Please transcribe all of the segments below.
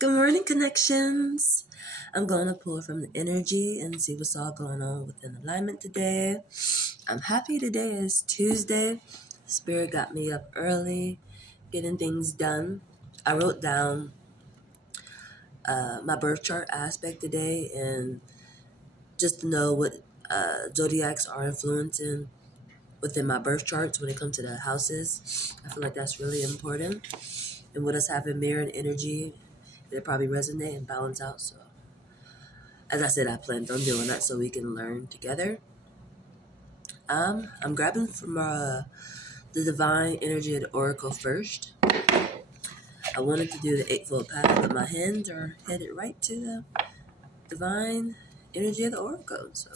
Good morning, connections. I'm going to pull from the energy and see what's all going on within alignment today. I'm happy today is Tuesday. Spirit got me up early, getting things done. I wrote down my birth chart aspect today and just to know what zodiacs are influencing within my birth charts when it comes to the houses. I feel like that's really important. And with us having mirror and energy, they probably resonate and balance out. So as I said, I planned on doing that so we can learn together. I'm grabbing from the Divine Energy of the Oracle first. I wanted to do the Eightfold Path, but my hands are headed right to the Divine Energy of the Oracle. So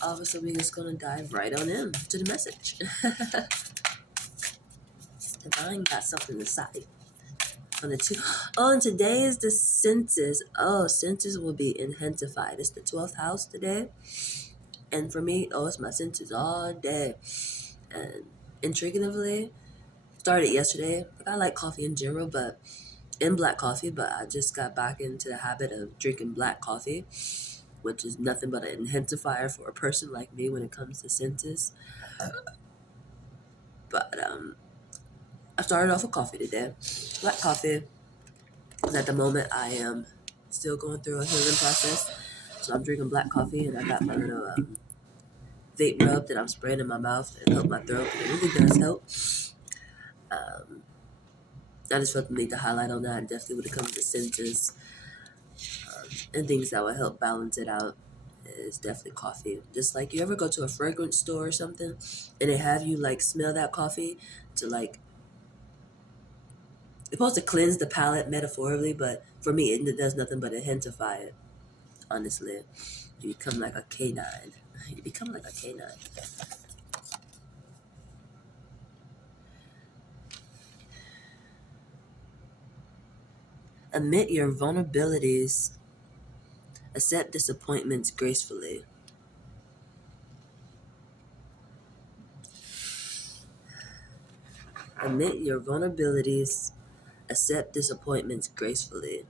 obviously, we're just gonna dive right on in to the message. Divine got something to say on the two. Oh, and today is the senses. Oh, senses will be intensified. It's the 12th house today. And for me, it's my senses all day. And intriguingly, started yesterday. Like, I like coffee in general, but in black coffee, but I just got back into the habit of drinking black coffee, which is nothing but an intensifier for a person like me when it comes to senses. But I started off with coffee today. Black coffee, because at the moment I am still going through a healing process. So I'm drinking black coffee, and I got my little vape rub that I'm spraying in my mouth and help my throat. It really does help. Um, I just felt the need to highlight on that. Definitely when it comes to senses and things that will help balance it out is definitely coffee. Just like you ever go to a fragrance store or something and they have you like smell that coffee to like, it's supposed to cleanse the palate metaphorically, but for me, it does nothing but intensify it, honestly. You become like a canine. You become like a canine. Admit your vulnerabilities. Accept disappointments gracefully. Admit your vulnerabilities. Accept disappointments gracefully.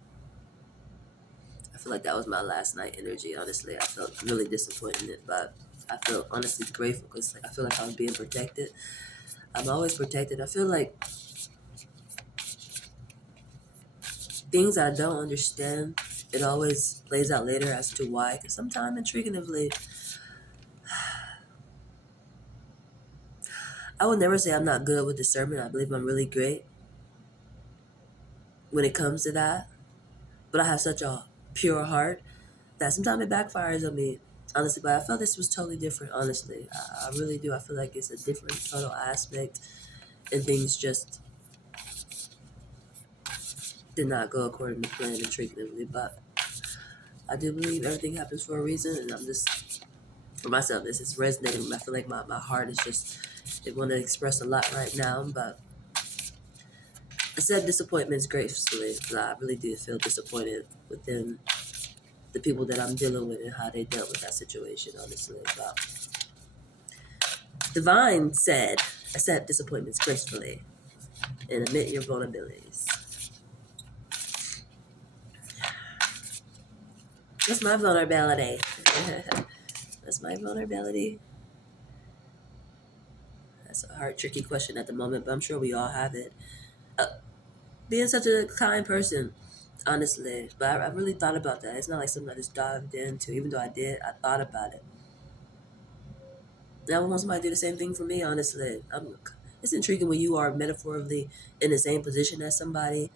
I feel like that was my last night energy, honestly. I felt really disappointed, but I felt honestly grateful because like, I feel like I was being protected. I'm always protected. I feel like things I don't understand, it always plays out later as to why. Because sometimes, intriguingly, I would never say I'm not good with discernment. I believe I'm really great when it comes to that. But I have such a pure heart that sometimes it backfires on me, honestly. But I felt this was totally different, honestly. I really do. I feel like it's a different total aspect, and things just did not go according to plan intriguingly. But I do believe everything happens for a reason, and I'm just, for myself, this is resonating. I feel like my heart is just, it want to express a lot right now. But I said disappointments gracefully because I really did feel disappointed within the people that I'm dealing with and how they dealt with that situation, honestly. But Divine said, accept disappointments gracefully and admit your vulnerabilities. What's my vulnerability? That's my vulnerability. That's a hard, tricky question at the moment, but I'm sure we all have it. Uh, Being such a kind person, honestly, but I really thought about that. It's not like something I just dived into. Even though I did, I thought about it. And I want somebody to do the same thing for me, honestly. It's intriguing when you are metaphorically in the same position as somebody,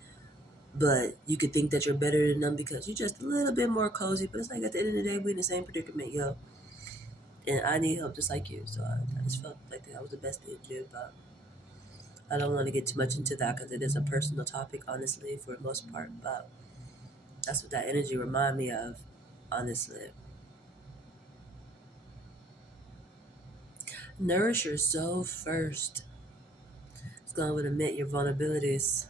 but you could think that you're better than them because you're just a little bit more cozy. But it's like at the end of the day, we're in the same predicament, yo. And I need help just like you. So I just felt like that was the best thing to do. But I don't want to get too much into that because it is a personal topic, honestly, for the most part. But that's what that energy remind me of, honestly. Nourish your soul first. It's going to admit your vulnerabilities.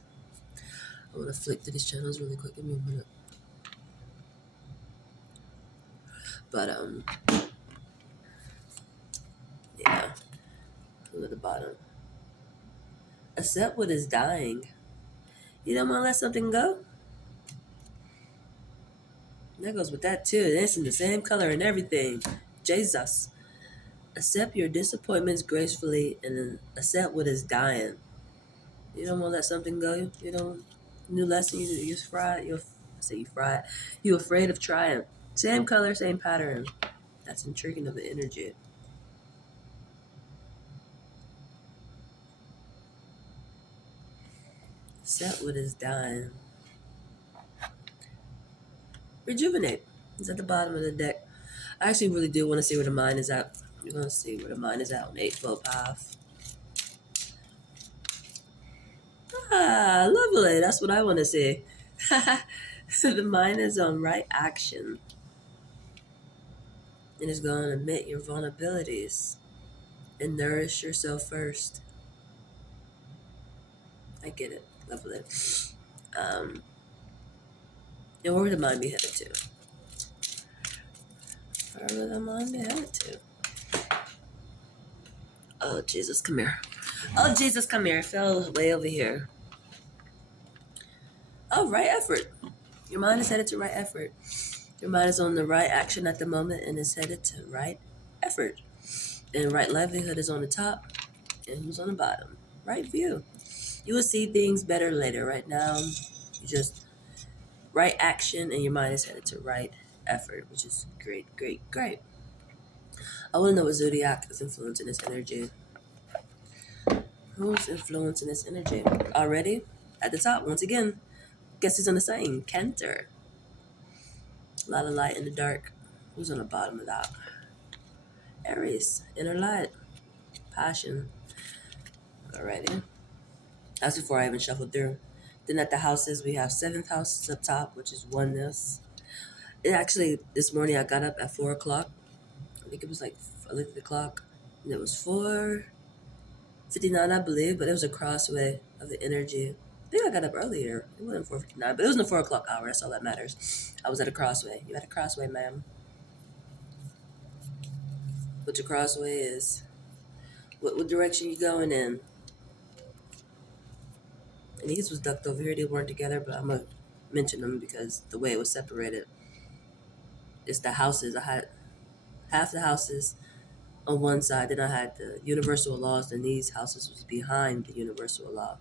I want to flick through these channels really quick. Give me a minute. But yeah, look at the bottom. Accept what is dying. You don't want to let something go? That goes with that too. It's in the same color and everything. Jesus. Accept your disappointments gracefully and then accept what is dying. You don't want to let something go. You don't. New lesson. You fried. I say you fried. You afraid of trying. Same color, same pattern. That's intriguing of the energy. Accept what is dying. Rejuvenate. It's at the bottom of the deck. I actually really do want to see where the mind is at. You're going to see where the mind is at on 8-12 path. Ah, lovely. That's what I want to see. The mind is on right action. And it's going to admit your vulnerabilities and nourish yourself first. I get it. Lovely. Um, and where would the mind be headed to? Where would the mind be headed to? Oh, Jesus, come here. Oh, Jesus, come here. I fell way over here. Oh, right effort. Your mind is headed to right effort. Your mind is on the right action at the moment and is headed to right effort. And right livelihood is on the top and who's on the bottom? Right view. You will see things better later. Right now, you just right action and your mind is headed to right effort, which is great, great, great. I want to know what zodiac is influencing this energy. Who's influencing this energy? Already at the top, once again, guess who's on the sign? Cancer. A lot of light in the dark. Who's on the bottom of that? Aries, inner light, passion. Alrighty. That's before I even shuffled through. Then at the houses, we have 7th house up top, which is oneness. It actually, this morning I got up at 4 o'clock. I think it was like, I looked at the clock, and it was 4:59, I believe, but it was a crossway of the energy. I think I got up earlier. It wasn't 4:59, but it was in the 4 o'clock hour. That's all that matters. I was at a crossway. You at a crossway, ma'am. What your crossway is. What direction you going in? And these was ducked over here. They weren't together, but I'm going to mention them because the way it was separated. It's the houses. I had half the houses on one side. Then I had the universal laws, and these houses was behind the universal law.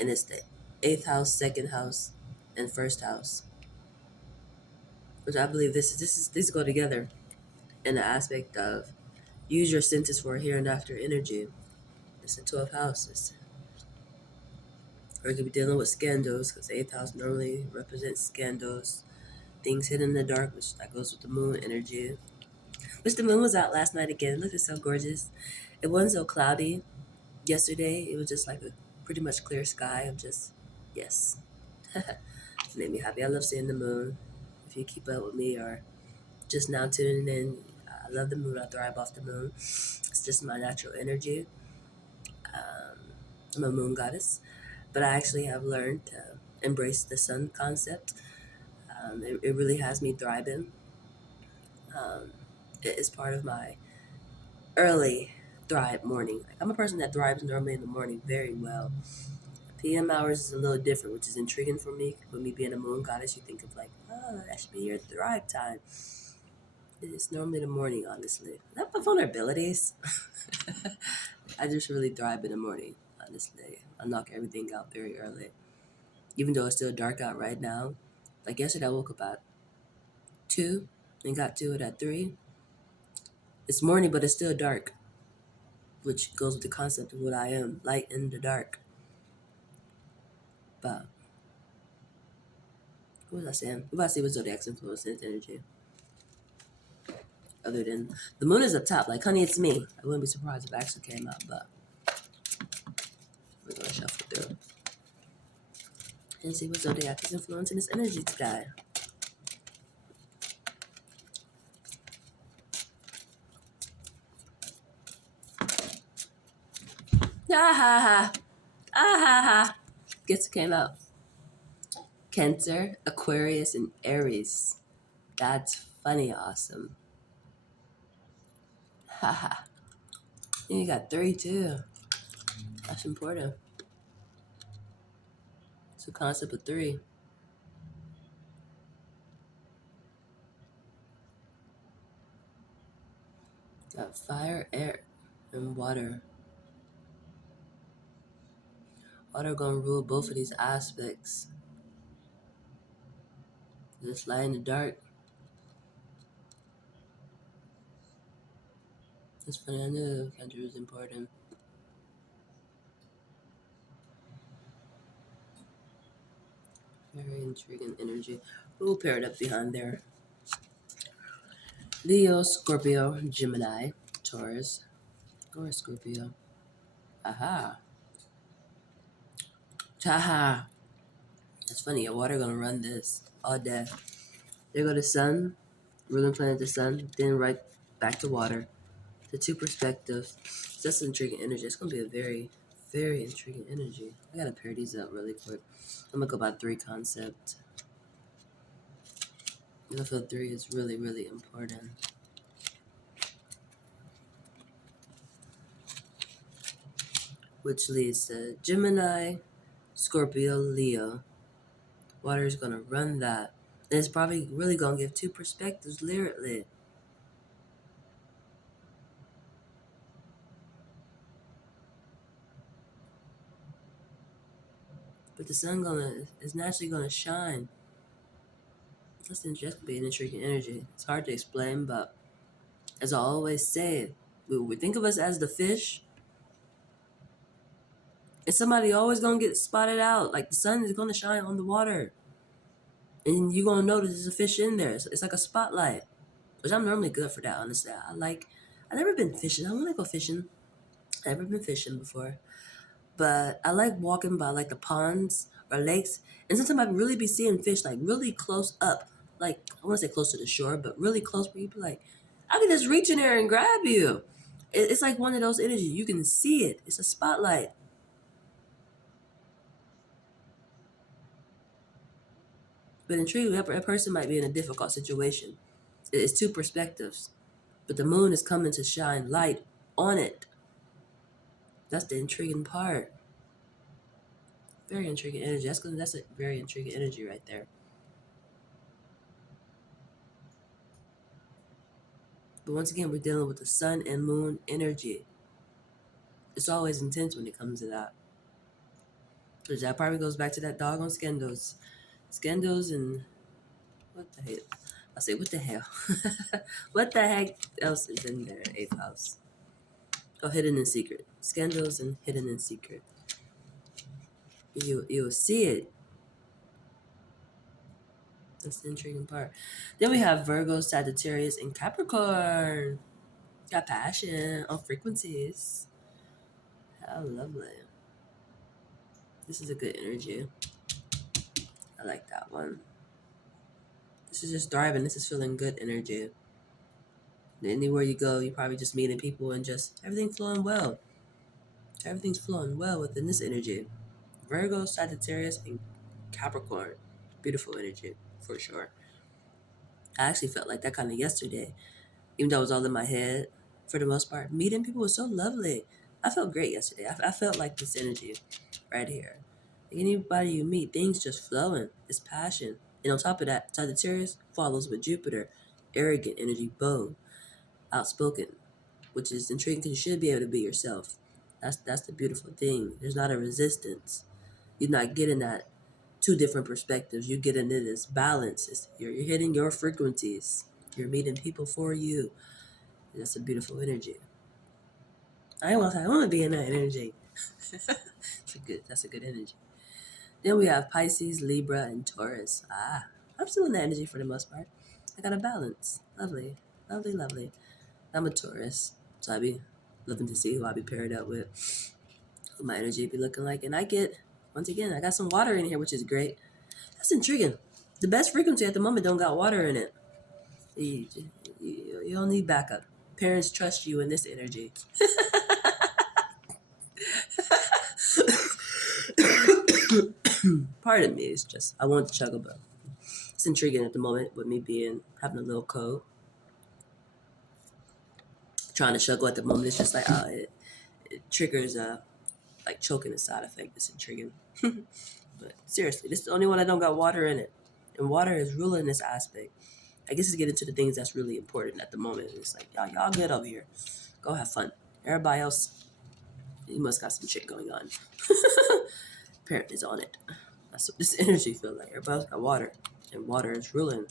And it's the 8th house, 2nd house, and 1st house. Which I believe these go together in the aspect of use your senses for here and after energy. It's the 12th house. Or you could be dealing with scandals because the 8th house normally represents scandals, things hidden in the dark, which that goes with the moon energy. Which the moon was out last night again. Look, it's so gorgeous. It wasn't so cloudy yesterday. It was just like a pretty much clear sky of just, yes. It made me happy. I love seeing the moon. If you keep up with me or just now tuning in, I love the moon. I thrive off the moon. It's just my natural energy. I'm a moon goddess, but I actually have learned to embrace the sun concept. It really has me thriving. It is part of my early thrive morning. Like, I'm a person that thrives normally in the morning very well. PM hours is a little different, which is intriguing for me. With me being a moon goddess, you think of like, oh, that should be your thrive time. It is normally the morning, honestly. Not my vulnerabilities. I just really thrive in the morning, honestly. I knock everything out very early. Even though it's still dark out right now. Like yesterday, I woke up at 2 and got to it at 3. It's morning, but it's still dark, which goes with the concept of what I am, light in the dark. But what was I saying? What about to say what zodiac's influence in its energy? Other than the moon is up top, like honey, it's me. I wouldn't be surprised if it actually came out, but we're gonna shuffle through and see what zodiac is influencing its energy today. Ah ha ha. Ah ha ha. Guess who came out? Cancer, Aquarius, and Aries. That's funny awesome. Haha. And you got 3 too. That's important. It's the concept of 3. fire, air, and water. Water gonna rule both of these aspects. This light in the dark. It's funny, I knew Kendra was important. Very intriguing energy. We'll pair it up behind there. Leo, Scorpio, Gemini, Taurus. Or Scorpio. Aha. Taha. It's funny, your water gonna run this all day. There go the sun, ruling planet the sun, then right back to water. The two perspectives. So that's intriguing energy. It's gonna be a very, very intriguing energy. I gotta pair these up really quick. I'm gonna go by 3 concept. I feel 3 is really, really important. Which leads to Gemini, Scorpio, Leo. Water is gonna run that. And it's probably really gonna give 2 perspectives lyrically. But the sun is naturally gonna shine. That's gonna be an intriguing energy. It's hard to explain, but as I always say, we think of us as the fish, and somebody always gonna get spotted out. Like the sun is gonna shine on the water, and you're gonna notice there's a fish in there. It's like a spotlight, which I'm normally good for that. Honestly, I've never been fishing. I want to go fishing. I've never been fishing before, but I like walking by like the ponds or lakes, and sometimes I really be seeing fish like really close up. Like I want to say close to the shore, but really close where you be like, I can just reach in there and grab you. It's like one of those energies. You can see it. It's a spotlight. But in truth, a person might be in a difficult situation. It's 2 perspectives, but the moon is coming to shine light on it. That's the intriguing part. Very intriguing energy. That's a very intriguing energy right there. But once again, we're dealing with the sun and moon energy. It's always intense when it comes to that. Which that probably goes back to that dog on Skendos. Skendos and what the hell? I say, what the hell? What the heck else is in there? 8th house. Oh, hidden in secret. Skendos and hidden in secret. You'll see it. That's the intriguing part. Then we have Virgo, Sagittarius, and Capricorn. Got passion on frequencies. How lovely. This is a good energy. I like that one. This is just thriving. This is feeling good energy. Anywhere you go, you're probably just meeting people and just everything flowing well. Everything's flowing well within this energy. Virgo, Sagittarius, and Capricorn. Beautiful energy, for sure. I actually felt like that kind of yesterday, even though it was all in my head for the most part. Meeting people was so lovely. I felt great yesterday. I felt like this energy right here. Like anybody you meet, things just flowing. It's passion. And on top of that, Sagittarius follows with Jupiter. Arrogant energy, bold, outspoken, which is intriguing because you should be able to be yourself. That's the beautiful thing. There's not a resistance. You're not getting that 2 different perspectives. You're getting it as balance. You're hitting your frequencies. You're meeting people for you. That's a beautiful energy. I want to be in that energy. That's a good energy. Then we have Pisces, Libra, and Taurus. I'm still in that energy for the most part. I got a balance. Lovely, lovely, lovely. I'm a Taurus, so I be looking to see who I be paired up with, who my energy be looking like. And once again, I got some water in here, which is great. That's intriguing. The best frequency at the moment don't got water in it. You don't need backup. Parents trust you in this energy. Pardon me, it's just I want to chug a bit. It's intriguing at the moment with me having a little cold. Trying to struggle at the moment, it's just like it triggers like choking a side effect. It's intriguing. But seriously, this is the only one that don't got water in it. And water is ruling this aspect. I guess it's getting to the things that's really important at the moment. It's like y'all good over here. Go have fun. Everybody else, you must got some shit going on. Parent is on it. That's what this energy feel like. Everybody else got water, and water is ruling.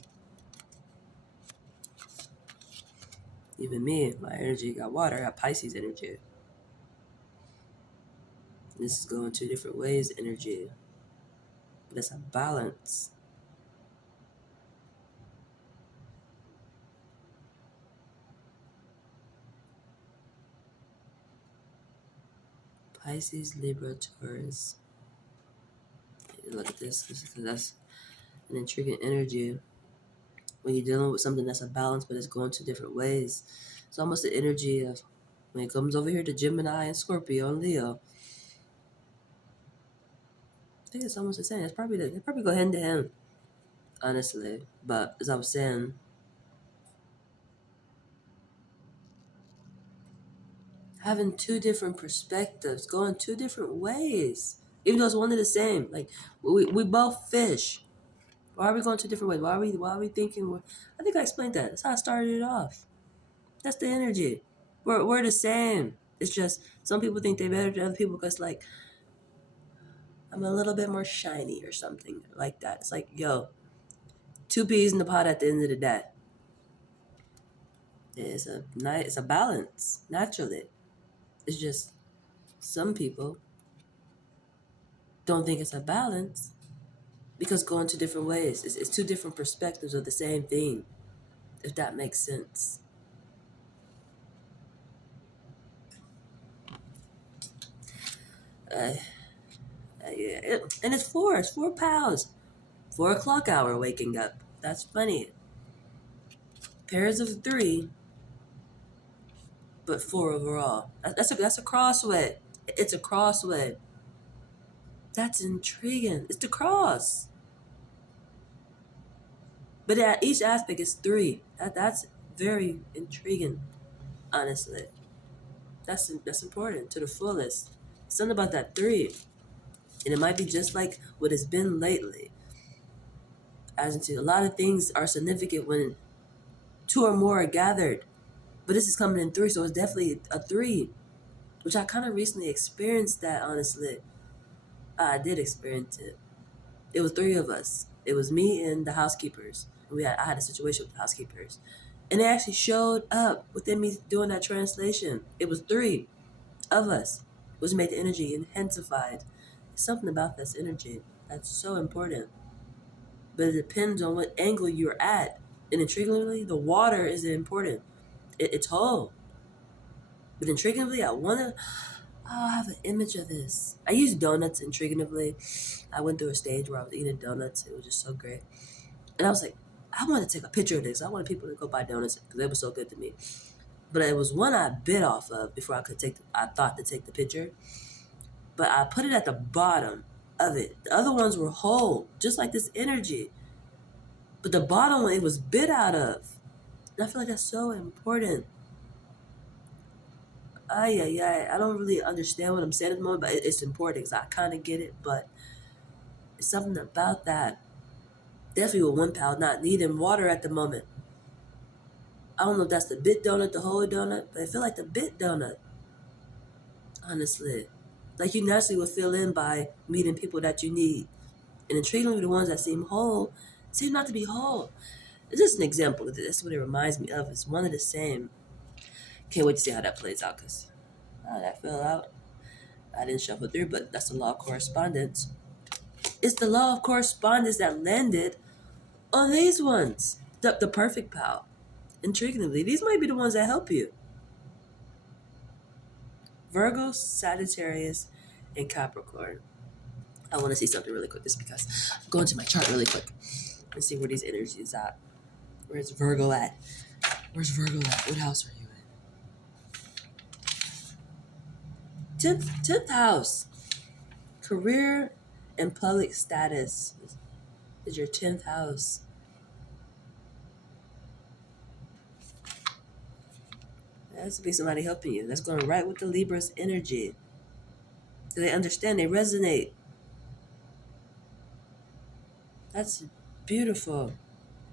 Even me, my energy got water. I have Pisces energy. This is going two different ways. Energy, but it's a balance. Pisces, Libra, Taurus. Look at this. That's an intriguing energy. When you're dealing with something that's a balance, but it's going two different ways. It's almost the energy of when it comes over here to Gemini and Scorpio and Leo. I think it's almost the same. They probably go hand to hand, honestly. But as I was saying, having two different perspectives, going two different ways, even though it's one and the same. Like we both fish. Why are we going two different ways? Why are we thinking? I think I explained that. That's how I started it off. That's the energy. We're the same. It's just some people think they're better than other people because like I'm a little bit more shiny or something like that. It's like yo, two peas in the pot at the end of the day. It's a balance naturally. It's just some people don't think it's a balance because going two different ways. It's two different perspectives of the same thing, if that makes sense. Uh, and it's 4 pounds. 4 o'clock hour waking up. That's funny. Pairs of three, but four overall. That's a crossway. It's a crossway. That's intriguing. It's the cross. But at each aspect is three. That's very intriguing, honestly. That's important to the fullest. Something about that three. And it might be just like what it's been lately. As into a lot of things are significant when two or more are gathered. But this is coming in three, so it's definitely a three. Which I kind of recently experienced that, honestly. I did experience it. It was three of us. It was me and the housekeepers. I had a situation with the housekeepers. And it actually showed up within me doing that translation. It was three of us, which made the energy intensified. There's something about this energy that's so important. But it depends on what angle you're at. And intriguingly, the water is important. It's whole. But intriguingly, I want to. Oh, I have an image of this. I use donuts intriguingly. I went through a stage where I was eating donuts. It was just so great. And I was like, I want to take a picture of this. I wanted people to go buy donuts because they were so good to me. But it was one I bit off of before I thought to take the picture. But I put it at the bottom of it. The other ones were whole, just like this energy. But the bottom one, it was bit out of. And I feel like that's so important. I don't really understand what I'm saying at the moment, but it's important because I kind of get it. But it's something about that. Definitely with 1 pound not needing water at the moment. I don't know if that's the bit donut, the whole donut, but I feel like the bit donut, honestly. Like you naturally would fill in by meeting people that you need. And intriguingly, the ones that seem whole seem not to be whole. It's just an example. That's what it reminds me of. It's one of the same. Can't wait to see how that plays out because that fell out. I didn't shuffle through, but that's the law of correspondence. It's the law of correspondence that landed on these ones. The perfect pal. Intriguingly, these might be the ones that help you. Virgo, Sagittarius, and Capricorn. I want to see something really quick just because I'm going to my chart really quick and see where these energies at. Where's Virgo at? Where's Virgo at? What house are you in? 10th house. Career and public status is your 10th house. That's to be somebody helping you. That's going right with the Libra's energy. Do they understand? They resonate. That's beautiful.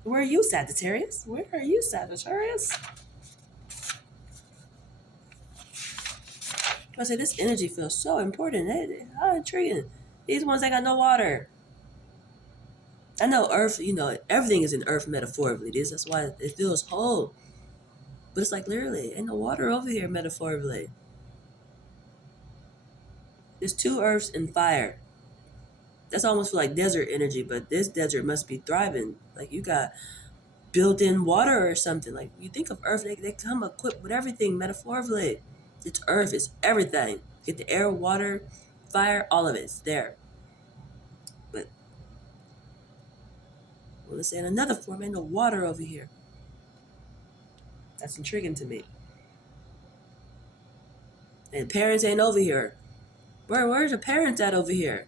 Where are you, Sagittarius? Where are you, Sagittarius? I say this energy feels so important. How intriguing. These ones that got no water. I know Earth, everything is in Earth metaphorically. That's why it feels whole. But it's like literally, ain't no water over here metaphorically. There's two Earths and fire. That's almost like desert energy, but this desert must be thriving. Like you got built-in water or something. Like you think of Earth, they come equipped with everything metaphorically. It's Earth, it's everything. Get the air, water, fire, all of it's there. But well, let's say in another form, ain't no water over here. That's intriguing to me. And parents ain't over here. Where's the parents at over here?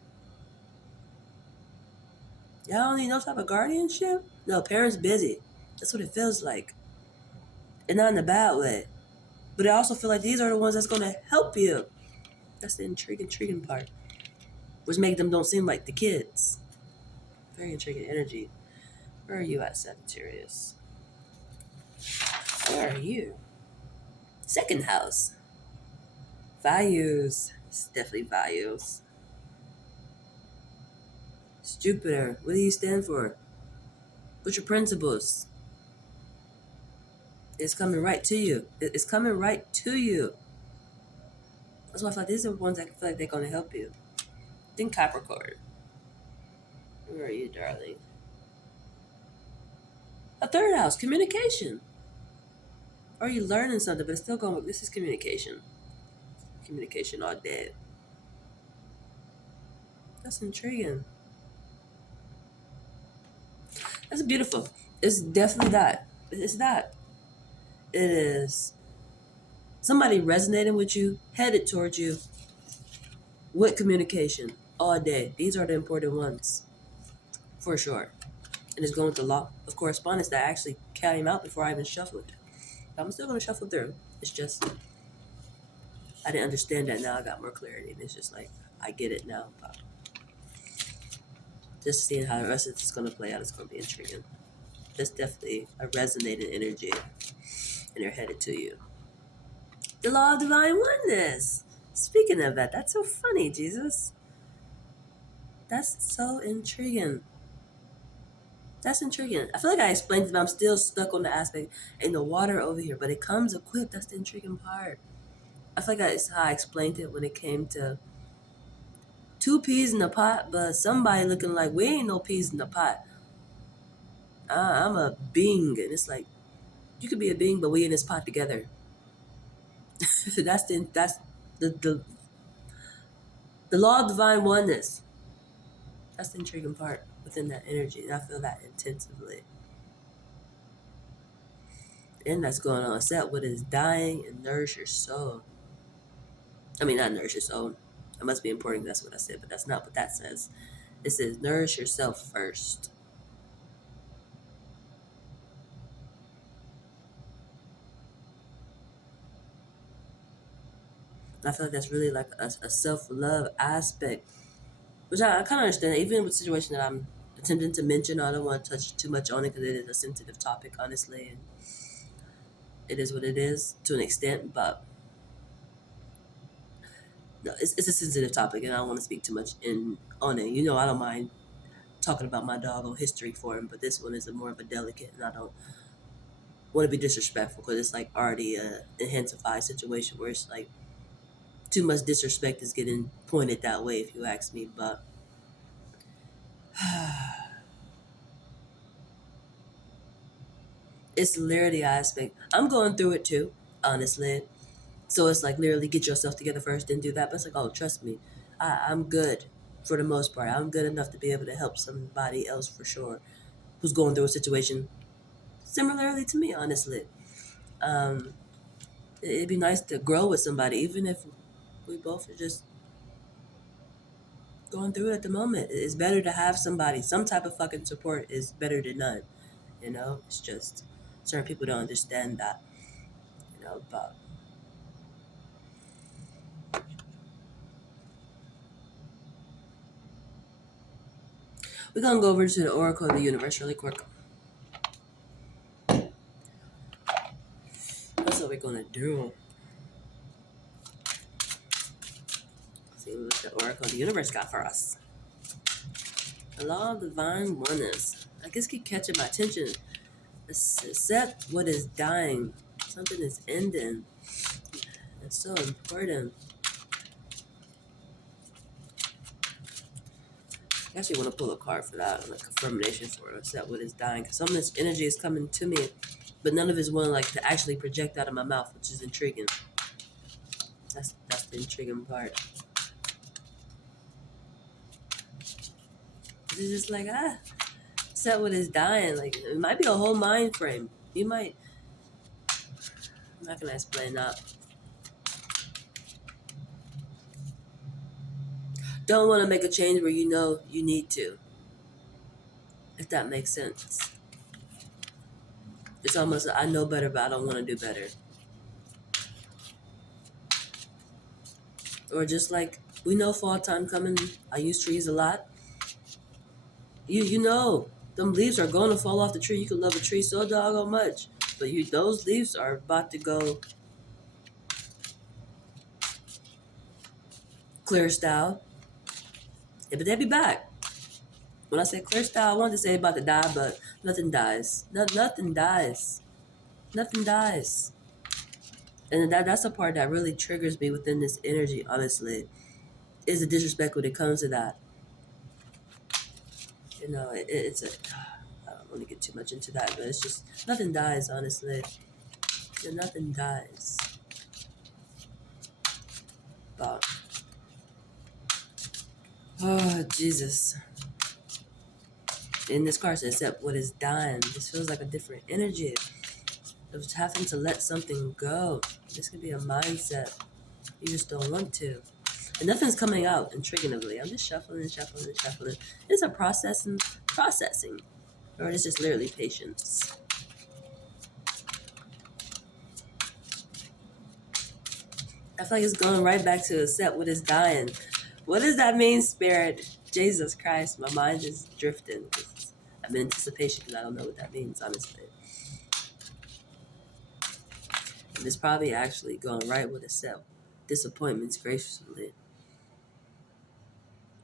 Y'all don't need no type of guardianship? No, parents busy. That's what it feels like. And not in a bad way. But I also feel like these are the ones that's going to help you. That's the intriguing part. Which make them don't seem like the kids. Very intriguing energy. Where are you at, Sagittarius? Where are you? Second house. Values. It's definitely values. It's Jupiter. What do you stand for? What's your principles? It's coming right to you. It's coming right to you. That's why I feel like these are the ones that feel like they're going to help you. Think Capricorn. Where are you, darling? A third house, communication. Or you learning something, but it's still going. This is communication. Communication all day. That's intriguing. That's beautiful. It's definitely that. It's that. It is somebody resonating with you, headed towards you, with communication all day. These are the important ones, for sure. And it's going with the law of correspondence that actually came out before I even shuffled it. I'm still going to shuffle through. It's just, I didn't understand that. Now I got more clarity. And it's just like, I get it now. But just seeing how the rest of this is going to play out is going to be intriguing. There's definitely a resonating energy, and they're headed to you. The law of divine oneness. Speaking of that, that's so funny, Jesus. That's so intriguing. That's intriguing. I feel like I explained it, but I'm still stuck on the aspect in the water over here. But it comes equipped. That's the intriguing part. I feel like that's how I explained it when it came to two peas in a pot, but somebody looking like we ain't no peas in the pot. I'm a being, and it's like you could be a being, but we in this pot together. that's the the law of divine oneness. That's the intriguing part within that energy. And I feel that intensively. And that's going on. Set what is dying and nourish your soul. I mean, not nourish your soul. It must be important. That's what I said, but that's not what that says. It says nourish yourself first. And I feel like that's really like a self-love aspect, which I kind of understand. Even with the situation that I'm attempting to mention, I don't want to touch too much on it because it is a sensitive topic, honestly, and it is what it is to an extent. But no, it's a sensitive topic, and I don't want to speak too much on it. I don't mind talking about my dog on history for him, but this one is more of a delicate, and I don't want to be disrespectful because it's like already a intensified situation where it's like too much disrespect is getting pointed that way, if you ask me. But it's literally aspect. I'm going through it too, honestly. So it's like literally get yourself together first, then do that. But it's like, oh, trust me, I'm good for the most part. I'm good enough to be able to help somebody else for sure who's going through a situation similarly to me, honestly. Um, it'd be nice to grow with somebody, even if we both are just going through it at the moment. It's better to have somebody, some type of fucking support is better than none. It's just certain people don't understand that. But we're gonna go over to the Oracle of the Universe really quick. what we're gonna do. See what the Oracle of the Universe got for us. The law of divine oneness. I guess keep catching my attention. Accept what is dying. Something is ending. It's so important. I actually want to pull a card for that, like confirmation for accept what is dying. Because some of this energy is coming to me, but none of it is one like to actually project out of my mouth, which is intriguing. That's the intriguing part. It's just like accept what is dying. Like it might be a whole mind frame. You might. I'm not gonna explain that. Don't want to make a change where you know you need to. If that makes sense. It's almost I know better, but I don't want to do better. Or just like we know fall time coming. I use trees a lot. You know them leaves are going to fall off the tree. You can love a tree so doggone much, but those leaves are about to go clear style. Yeah, but they'll be back. When I say clear style, I wanted to say about to die, but nothing dies. Nothing dies. Nothing dies. And that's the part that really triggers me within this energy, honestly, is the disrespect when it comes to that. You know, it's a. I don't want to get too much into that, but it's just nothing dies, honestly. Yeah, nothing dies. But oh Jesus! In this card says, "Accept what is dying." This feels like a different energy. Of having to let something go. This could be a mindset. You just don't want to. And nothing's coming out intriguingly. I'm just shuffling and shuffling and shuffling. It's a processing. Or it's just literally patience. I feel like it's going right back to accept what is dying. What does that mean, Spirit? Jesus Christ, my mind is drifting. I'm in anticipation because I don't know what that means, honestly. And it's probably actually going right with accept disappointments gracefully.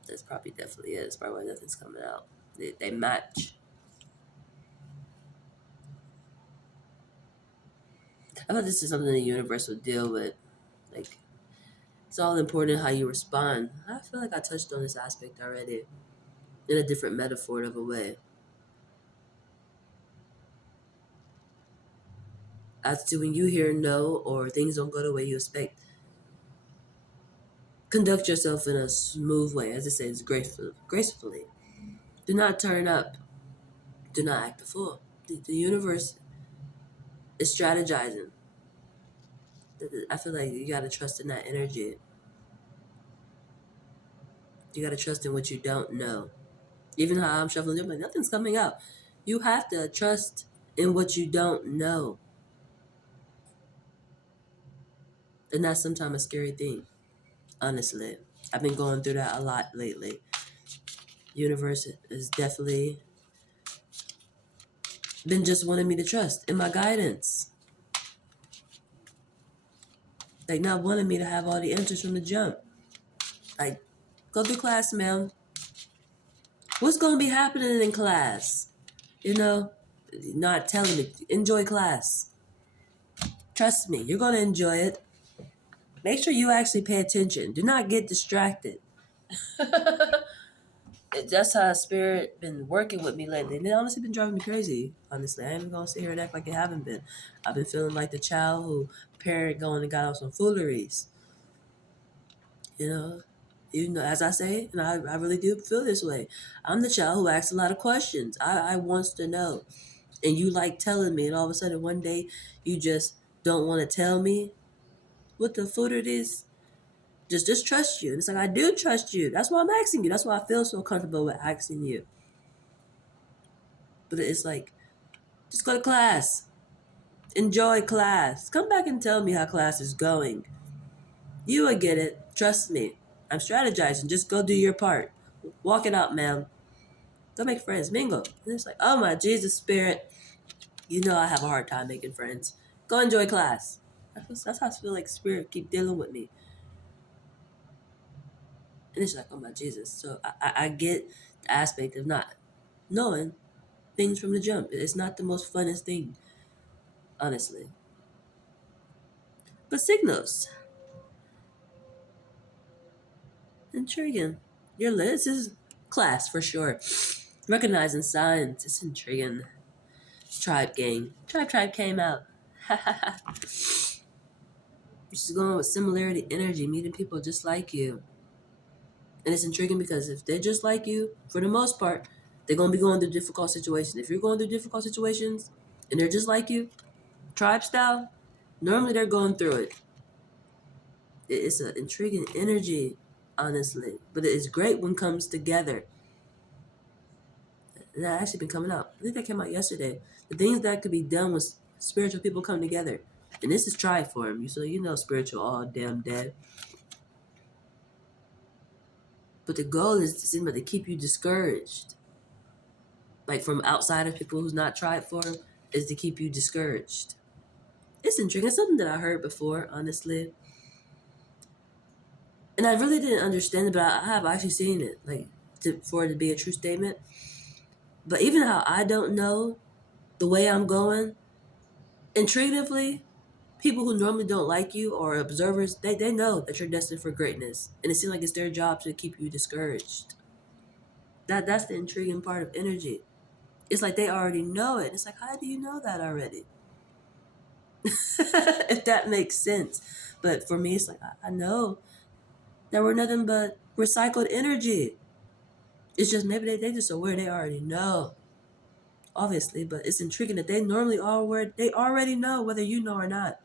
That's probably definitely it. That's probably why nothing's coming out. They match. I thought this is something the universe would deal with. Like, it's all important how you respond. I feel like I touched on this aspect already in a different metaphor of a way. As to when you hear no or things don't go the way you expect, conduct yourself in a smooth way, as it says, gracefully. Do not turn up. Do not act a fool. The universe is strategizing. I feel like you gotta trust in that energy. You gotta trust in what you don't know. Even how I'm shuffling, I'm like, nothing's coming out. You have to trust in what you don't know. And that's sometimes a scary thing, honestly. I've been going through that a lot lately. Universe has definitely been just wanting me to trust in my guidance. Like not wanting me to have all the answers from the jump. Like, go through class, ma'am. What's going to be happening in class? You know, not telling me. Enjoy class. Trust me, you're going to enjoy it. Make sure you actually pay attention. Do not get distracted. That's how Spirit been working with me lately. And it honestly been driving me crazy, honestly. I ain't even going to sit here and act like it haven't been. I've been feeling like the child who parent going and got on some fooleries. You know, as I say, and I really do feel this way. I'm the child who asks a lot of questions. I wants to know. And you like telling me, and all of a sudden one day you just don't want to tell me what the food it is. Just trust you. And it's like, I do trust you. That's why I'm asking you. That's why I feel so comfortable with asking you. But it's like, just go to class. Enjoy class. Come back and tell me how class is going. You will get it. Trust me. I'm strategizing. Just go do your part. Walk it out, ma'am. Go make friends. Mingle. And it's like, oh my Jesus Spirit. You know I have a hard time making friends. Go enjoy class. That's how I feel like spirit keep dealing with me. And it's like, oh my Jesus. So I get the aspect of not knowing things from the jump. It's not the most funnest thing, honestly. But signals, intriguing. Your list is class for sure. Recognizing signs, it's intriguing. Tribe gang. Tribe came out. She's going with similarity energy, meeting people just like you. And it's intriguing because if they're just like you, for the most part, they're going to be going through difficult situations. If you're going through difficult situations and they're just like you, tribe style, normally they're going through it. It's an intriguing energy, honestly. But it's great when it comes together. And that actually been coming out. I think that came out yesterday. The things that could be done when spiritual people come together. And this is tribe form. So you know spiritual all damn dead. But the goal is to keep you discouraged. Like from outside of people who's not tried for, is to keep you discouraged. It's intriguing. It's something that I heard before, honestly. And I really didn't understand it, but I have actually seen it, like for it to be a true statement. But even how I don't know the way I'm going, intuitively, people who normally don't like you or observers, they know that you're destined for greatness. And it seems like it's their job to keep you discouraged. That's the intriguing part of energy. It's like they already know it. It's like, how do you know that already? If that makes sense. But for me, it's like, I know that we're nothing but recycled energy. It's just maybe they just aware they already know, obviously, but it's intriguing that they normally are aware, they already know whether you know or not.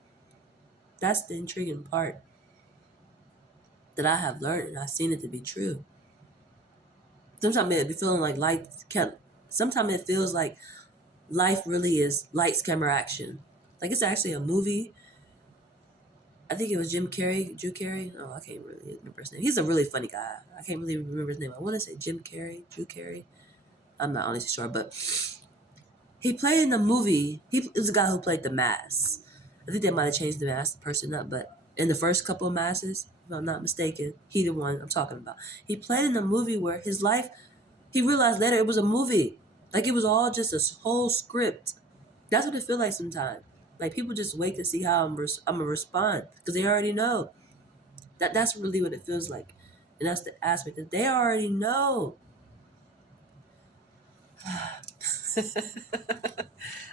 That's the intriguing part that I have learned and I've seen it to be true. Sometimes it be feeling like sometimes it feels like life really is lights, camera, action. Like it's actually a movie. I think it was Jim Carrey, Drew Carrey. Oh, I can't really remember his name. He's a really funny guy. I can't really remember his name. I want to say Jim Carrey, Drew Carrey. I'm not honestly sure, but he played in a movie. He was a guy who played the Mask. I think they might have changed the mask person up, but in the first couple of masses, if I'm not mistaken, he the one I'm talking about. He played in a movie where his life, he realized later it was a movie. Like it was all just a whole script. That's what it feels like sometimes. Like people just wait to see how I'm gonna respond because they already know. That's really what it feels like, and that's the aspect that they already know.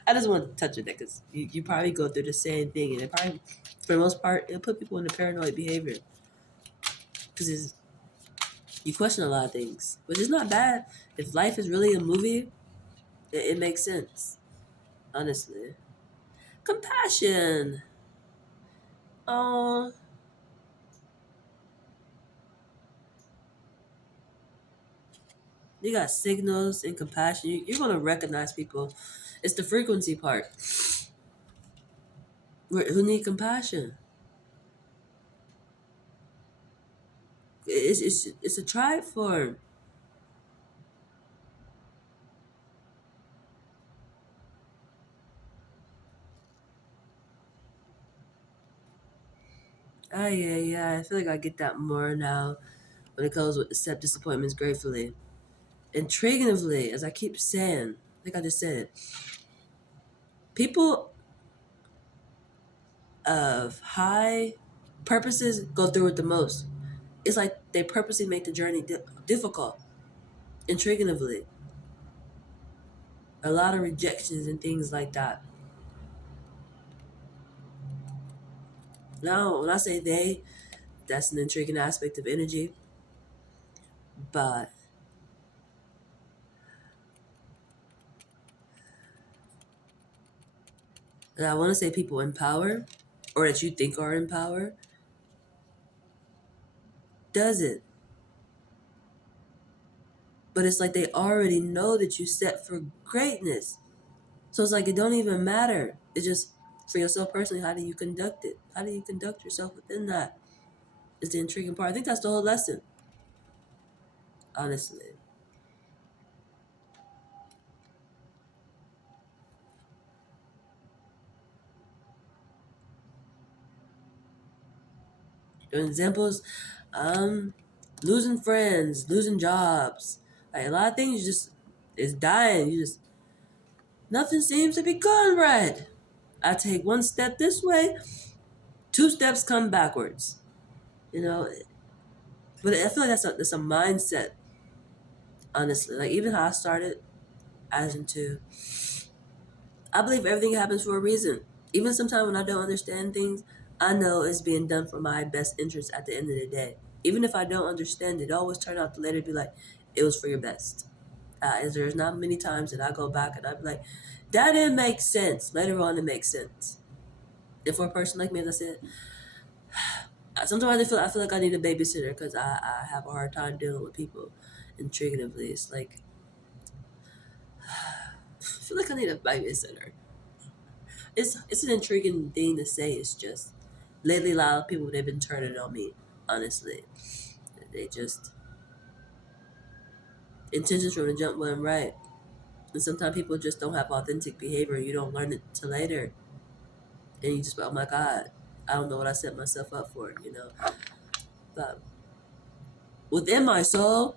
I just want to touch on that because you probably go through the same thing, and it probably, for the most part, it'll put people into paranoid behavior because you question a lot of things, which is not bad. If life is really a movie, it makes sense, honestly. Compassion. Oh, you got signals and compassion. You're gonna recognize people. It's the frequency part. Who need compassion? It's a tribe form. Oh yeah. I feel like I get that more now when it comes with accept disappointments gratefully. Intriguingly, as I keep saying, like I just said, people of high purposes go through it the most. It's like they purposely make the journey difficult. Intriguingly, a lot of rejections and things like that. Now, when I say they, that's an intriguing aspect of energy. But and I want to say people in power, or that you think are in power, does it. But it's like they already know that you set for greatness. So it's like it don't even matter. It's just for yourself personally, how do you conduct it? How do you conduct yourself within that? Is the intriguing part. I think that's the whole lesson, honestly. Doing examples, um, losing friends, losing jobs, like a lot of things just is dying. You just nothing seems to be going right. I take one step this way, two steps come backwards. You know, but I feel like that's a mindset. Honestly, like even how I started as into, I believe everything happens for a reason. Even sometimes when I don't understand things, I know it's being done for my best interest at the end of the day. Even if I don't understand it, always turn out to later be like, it was for your best. There's not many times that I go back and I'd be like, that didn't make sense. Later on, it makes sense. And for a person like me, as I said, sometimes I feel like I need a babysitter because I have a hard time dealing with people intuitively. It's like, I feel like I need a babysitter. It's an intriguing thing to say. It's just lately a lot of people they've been turning on me. Honestly, they just intentions from the jump wasn't right, and sometimes people just don't have authentic behavior. You don't learn it till later, and you just oh my god, I don't know what I set myself up for. But within my soul,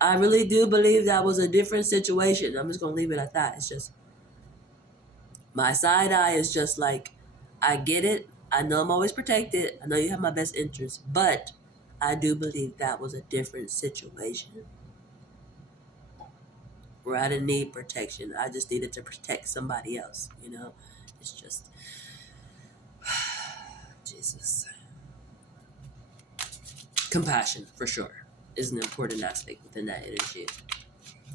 I really do believe that was a different situation. I'm just gonna leave it at that. It's just my side eye is just like, I get it. I know I'm always protected. I know you have my best interest, but I do believe that was a different situation where I didn't need protection. I just needed to protect somebody else. It's just, Jesus. Compassion, for sure, is an important aspect within that energy.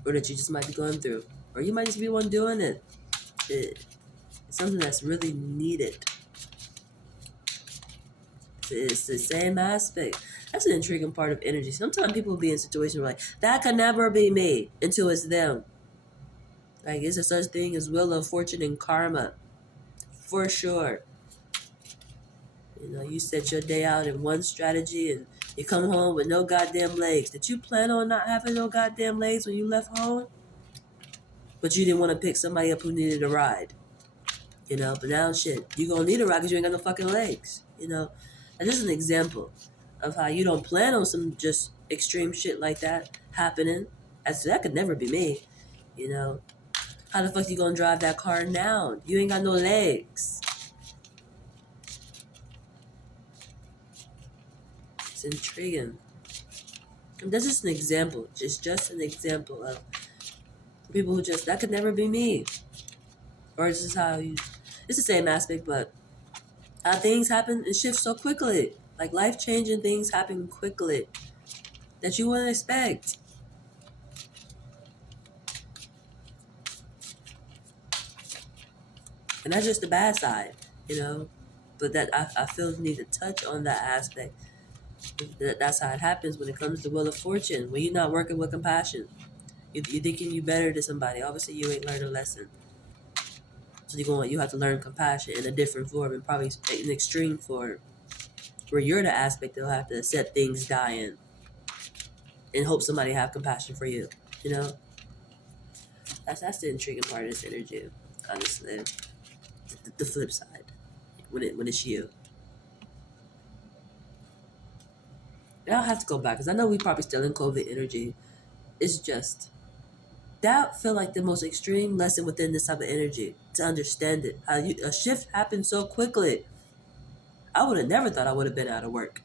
Or that you just might be going through. Or you might just be one doing it. It's something that's really needed. It's the same aspect. That's an intriguing part of energy. Sometimes people will be in situations where like, that could never be me until it's them. Like, it's a such thing as will of fortune and karma. For sure. You set your day out in one strategy and you come home with no goddamn legs. Did you plan on not having no goddamn legs when you left home? But you didn't want to pick somebody up who needed a ride. But now shit, you gonna need a ride because you ain't got no fucking legs. And this is an example of how you don't plan on some just extreme shit like that happening. That could never be me. You know, how the fuck you gonna drive that car now? You ain't got no legs. It's intriguing. And that's just an example. Just an example of people who just that could never be me. Or it's just how you. It's the same aspect, but how things happen and shift so quickly. Like life changing things happen quickly that you wouldn't expect. And that's just the bad side. But that I feel the need to touch on that aspect. That's how it happens when it comes to Wheel of Fortune. When you're not working with compassion, you're thinking you better than somebody. Obviously, you ain't learned a lesson. So you have to learn compassion in a different form and probably an extreme form, where you're the aspect that'll have to accept things dying and hope somebody have compassion for you. You know, that's the intriguing part of this energy. Honestly, the flip side when it's you. And I'll have to go back because I know we probably still in COVID energy. It's just that feel like the most extreme lesson within this type of energy to understand it. How a shift happened so quickly. I would have never thought I would have been out of work.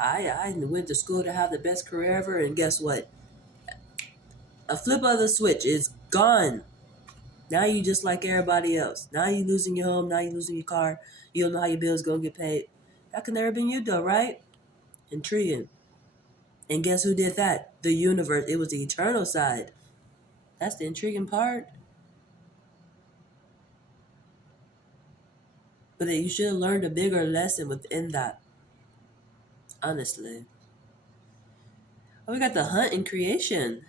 I went to school to have the best career ever, and guess what? A flip of the switch is gone. Now you just like everybody else. Now you losing your home. Now you losing your car. You don't know how your bills gonna get paid. That could never been you though, right? Intriguing. And guess who did that? The universe. It was the eternal side. That's the intriguing part. But you should have learned a bigger lesson within that. Honestly. Oh, we got the hunt and creation.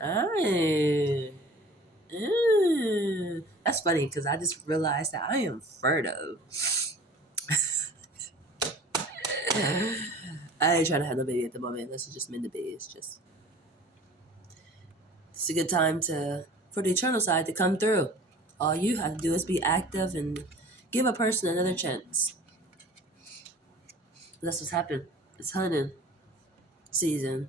Aye. That's funny because I just realized that I am Fertile. I ain't trying to have no baby at the moment. This is just meant to be. It's a good time for the eternal side to come through. All you have to do is be active and give a person another chance. That's what's happened. It's hunting season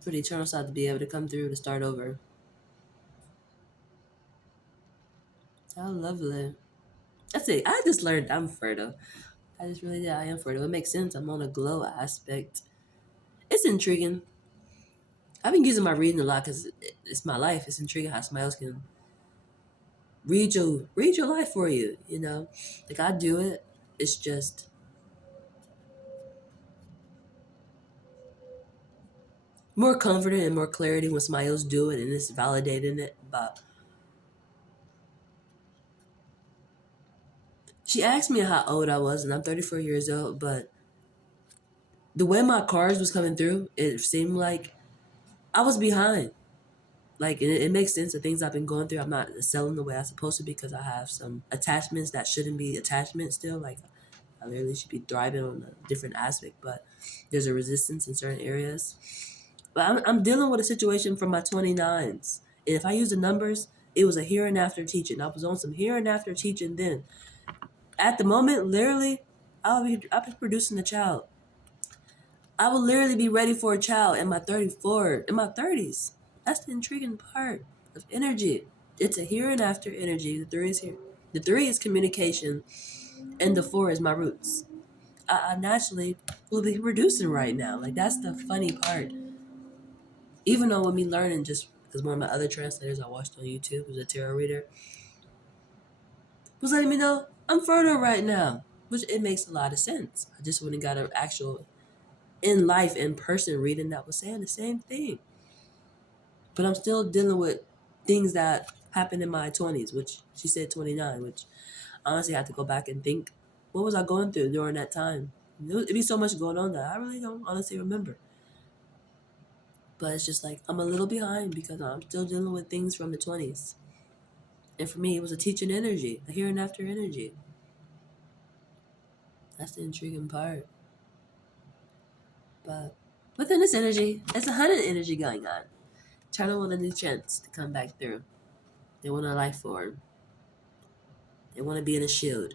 for the eternal side to be able to come through to start over. How lovely. That's it. I just learned I'm fertile. I just really did. I am fertile. It makes sense. I'm on a glow aspect. It's intriguing. I've been using my reading a lot because it's my life. It's intriguing how somebody else can read your life for you. Like I do it. It's just more comforting and more clarity when somebody else do it and it's validating it. But she asked me how old I was, and I'm 34 years old. But the way my cards was coming through, it seemed like I was behind. Like it makes sense. The things I've been going through, I'm not selling the way I'm supposed to because I have some attachments that shouldn't be attachments still. Like I really should be thriving on a different aspect, but there's a resistance in certain areas. But I'm dealing with a situation from my 29s. And if I use the numbers, it was a here and after teaching. I was on some here and after teaching then. At the moment, literally, I'll be producing a child. I will literally be ready for a child in my 34, in my 30s. That's the intriguing part of energy. It's a here and after energy. The three is here. The three is communication, and the four is my roots. I naturally will be producing right now. Like that's the funny part. Even though with me learning, just because one of my other translators I watched on YouTube, who's a tarot reader, was letting me know I'm fertile right now, which it makes a lot of sense. I just went and got an actual in life, in person reading that was saying the same thing. But I'm still dealing with things that happened in my 20s, which she said 29, which honestly I had to go back and think, what was I going through during that time? It'd be so much going on that I really don't honestly remember. But it's just like I'm a little behind because I'm still dealing with things from the 20s. And for me, it was a teaching energy, a here and after energy. That's the intriguing part. But within this energy, there's a hunting energy going on. Trying to want a new chance to come back through. They want a life form. They want to be in a shield.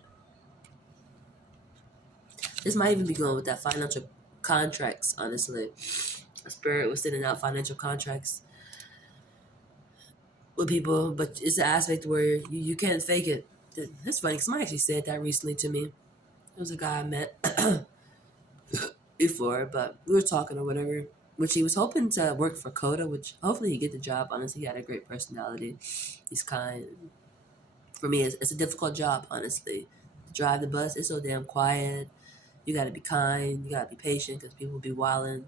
This might even be going with that financial contracts, honestly. Spirit was sending out financial contracts with people, but it's an aspect where you can't fake it. That's funny, because somebody actually said that recently to me. It was a guy I met before, but we were talking or whatever, which he was hoping to work for Coda, which hopefully he get the job. Honestly, he had a great personality. He's kind. For me, it's a difficult job, honestly. To drive the bus, it's so damn quiet. You got to be kind. You got to be patient because people be wilding.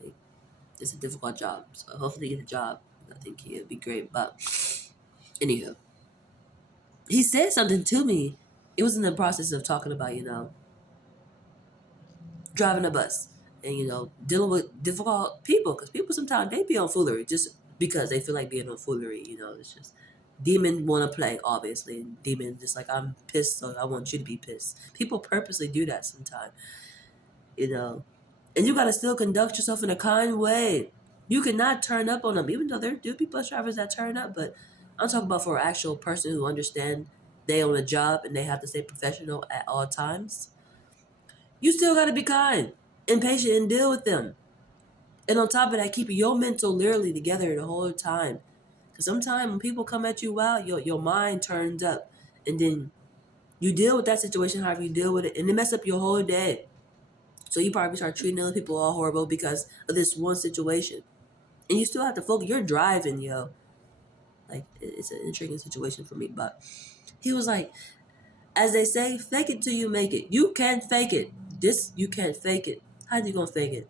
Like, it's a difficult job. So hopefully he get the job. I think he'll be great. But anywho, he said something to me. It was in the process of talking about, driving a bus and, dealing with difficult people. Because people sometimes, they be on foolery just because they feel like being on foolery. It's just demon want to play, obviously. Demon just like, I'm pissed, so I want you to be pissed. People purposely do that sometimes, And you got to still conduct yourself in a kind way. You cannot turn up on them, even though there do be bus drivers that turn up. But I'm talking about for an actual person who understand they own a job and they have to stay professional at all times. You still got to be kind and patient and deal with them. And on top of that, keep your mental literally together the whole time. Because sometimes when people come at you wild, your mind turns up. And then you deal with that situation however you deal with it. And it mess up your whole day. So you probably start treating other people all horrible because of this one situation. And you still have to focus. You're driving, yo. Like, it's an intriguing situation for me. But he was like, as they say, fake it till you make it. You can't fake it. You can't fake it. How you gonna fake it?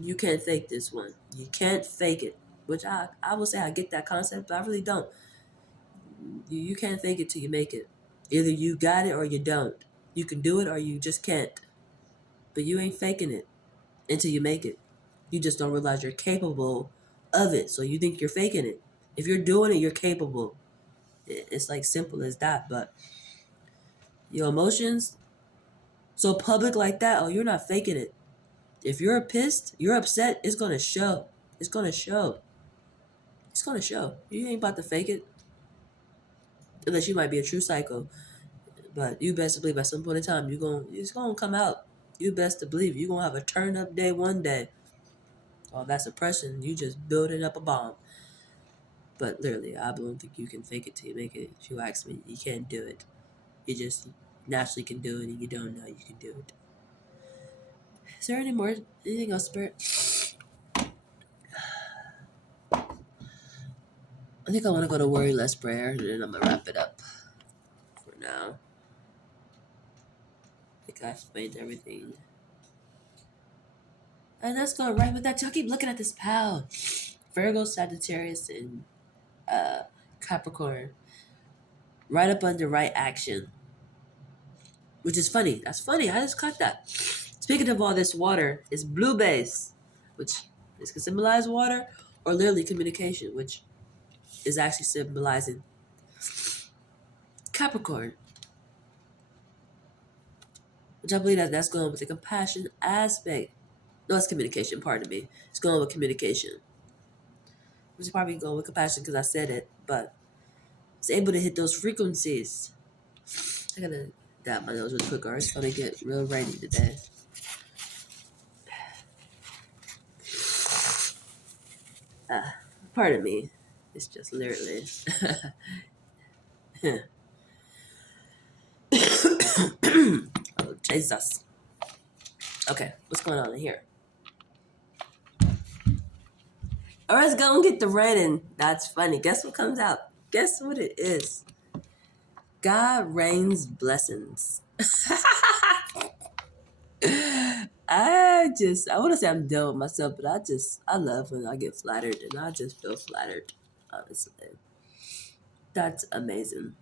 You can't fake this one. You can't fake it. Which I will say I get that concept, but I really don't. You can't fake it till you make it. Either you got it or you don't. You can do it or you just can't. But you ain't faking it until you make it. You just don't realize you're capable of it. So you think you're faking it. If you're doing it, you're capable. It's like simple as that. But your emotions, so public like that, oh, you're not faking it. If you're pissed, you're upset, it's going to show. It's going to show. It's going to show. You ain't about to fake it. Unless you might be a true psycho. But you best to believe at some point in time it's gonna come out. You best to believe you're gonna have a turn up day one day. All that suppression, you just building up a bomb. But literally, I don't think you can fake it till you make it. If you ask me, you can't do it. You just naturally can do it, and you don't know you can do it. Is there anything else, Spirit? I think I want to go to worry less prayer, and then I'm gonna wrap it up for now. I think I explained everything. And let's go right with that. Y'all keep looking at this pal. Virgo, Sagittarius, and Capricorn. Right up under right action. Which is funny. That's funny. I just caught that. Speaking of all this water, it's blue base, which is can symbolize water, or literally communication, which is actually symbolizing Capricorn. Which I believe that's going with the compassion aspect. No, it's communication, pardon me. It's going with communication. Which is probably going with compassion because I said it, but it's able to hit those frequencies. I gotta dab my nose real quick or it's gonna get real rainy today. Pardon me. It's just literally. Oh, Jesus. Okay, what's going on in here? Or it's gonna get the raining. That's funny. Guess what comes out? Guess what it is? God rains blessings. I want to say I'm done with myself, but I love when I get flattered, and I just feel flattered, honestly. That's amazing.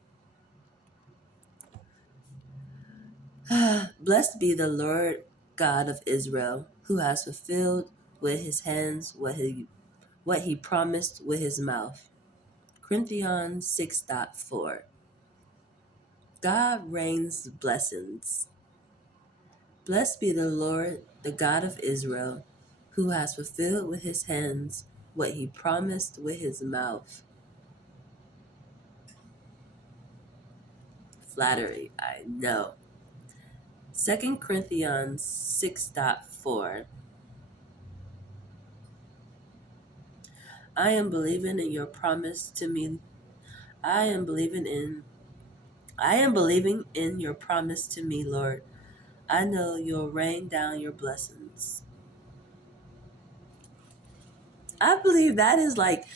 Blessed be the Lord God of Israel, who has fulfilled with his hands what he promised with his mouth. Corinthians 6:4. God rains blessings. Blessed be the Lord, the God of Israel, who has fulfilled with his hands what he promised with his mouth. Flattery, I know. 2 Corinthians 6:4. I am believing in your promise to me. I am believing in your promise to me, Lord. I know you'll rain down your blessings. I believe that is like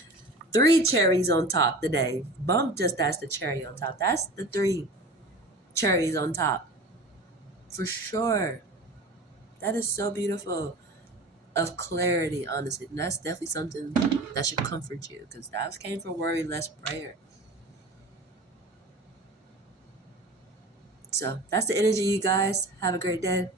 3 cherries on top today. Bump just that's the cherry on top. That's the 3 cherries on top. For sure. That is so beautiful. Of clarity, honestly. And that's definitely something that should comfort you because that came from worry less prayer. So that's the energy, you guys. Have a great day.